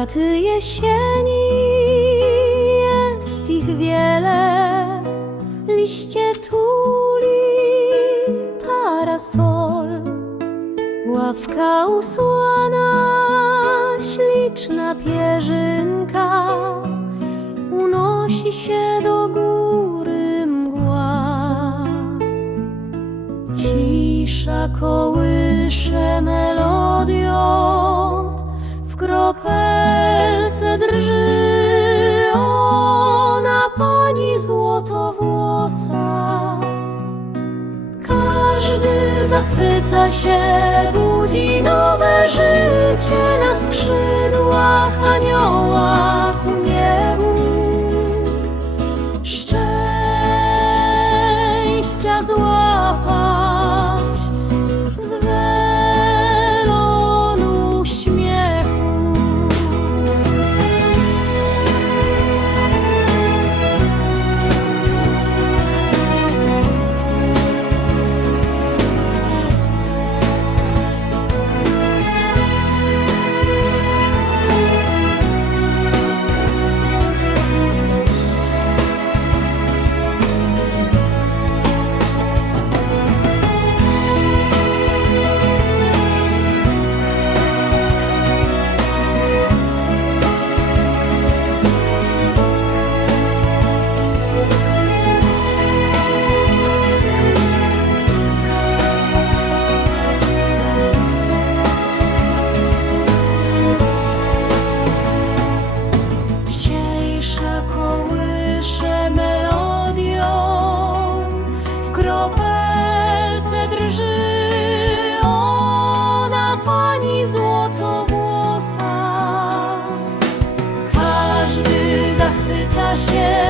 Kwiaty jesieni, jest ich wiele, liście tuli parasol, ławka usłana, śliczna pierzynka, unosi się do góry mgła. Cisza kołysze melodią, w kropelce drży ona pani złotowłosa. Każdy zachwyca się, budzi nowe życie na skrzydłach anioła ku niebu. Szczęścia złapać 些。